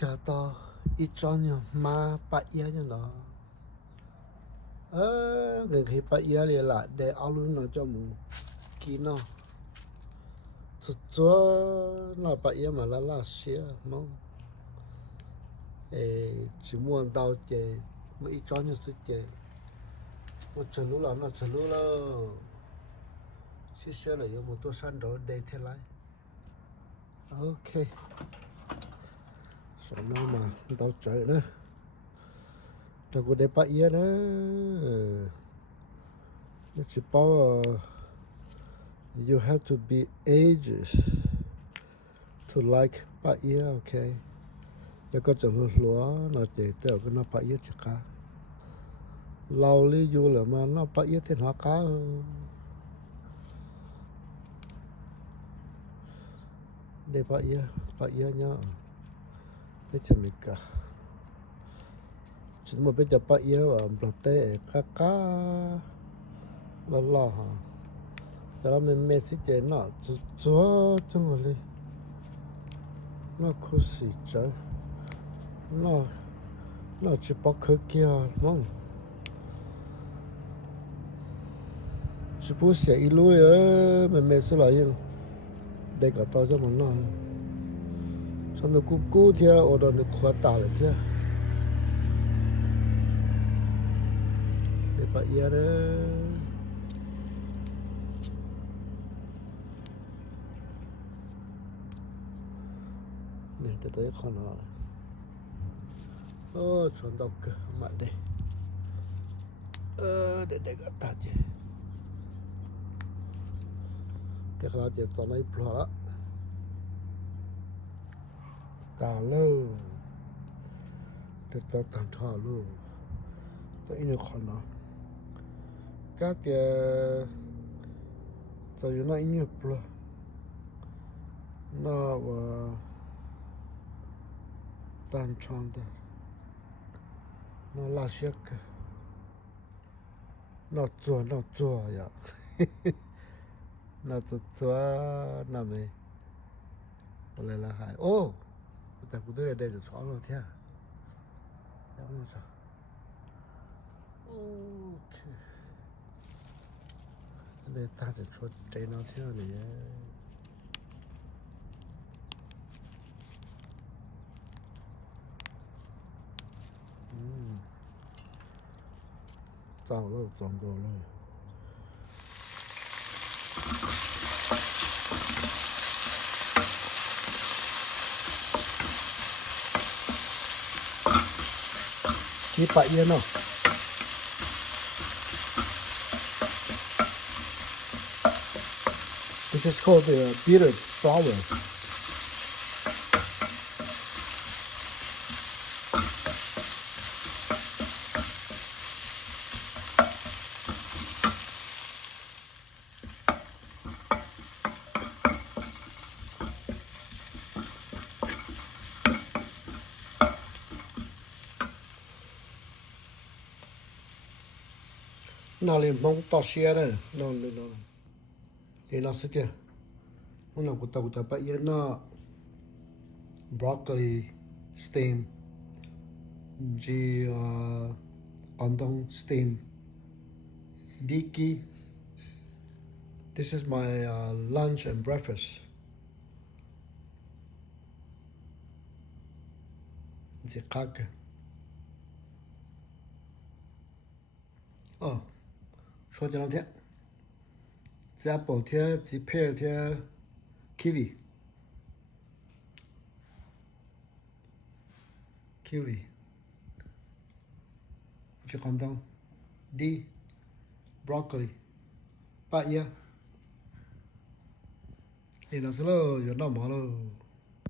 chờ to ít cho nhau mà bạc giá cho nó người khi bạc giá liền lại để áo luôn nó cho mù kỹ nó chúa nó bạc giá mà là xía mong chỉ muốn tao chơi mà ít cho nhau sự chơi một chân lúa nó chân lúa là xí xía là有mộtตัว山rồi để thế lại ok sau đó mà tao chạy nữa tao có để bạc giá đó nó chỉ bảo you have to be ages to like bạc giá ok giờ có chồng lúa nó để tao cái nó bạc giá chỉ cả lâu lý du là mà nó bạc giá thì nó cá để bạc giá nhá thế chả mình cả chỉ một bên chụp bạc giá ở bờ tây cá lo hảแต่เราไม่สิเจนน่ะจัวจังเลยน่าคุยสิเจน่าจะปักเคกียร์มั้งจะพูดเสียอีลุยไม่สิหรอยังเด็กก็ต่อจะมันน่ะฉันต้องกู้เที่ยวโอดอนขวดตาเลยเที่ยวเด็กปะเอียเด้อเนี่ยแต่ตัวขนาดโอ้ชนตกมาเด้เด็กก็ตาเจเด็กเราจะตอนนี้พอละตาเล่เด็กก็ตามท่อลูกแต่อีนี่คนนะก็จะอยู่ในอีนี่พอน่าว่าตามช่อง的น่าลาเช็คน่า做呀น่า做น่าไม่อะไรละหายโอ้แต่กูได้เด็กจะสอนเราเที่ยแล้วมันจะโอเคเด็กตาจะชดใจเราเที่ยวนี่เจ้าเราจองกูเลยที่ปะเอียเนาะThis is called the bearded flower. Nào liền mong to xe đây, nào để nó sẽ kia, hôm nào của tàu bậy nó broccoli steam, condong steam, diki. This is my lunch and breakfast. It's cake. Oh. Cho cho nó thế, chỉ apple thế, chỉ pear thế, kiwi, chỉ còn đâu, đi, broccoli, bát ya, thì nó sẽ là giờ nó mở rồi.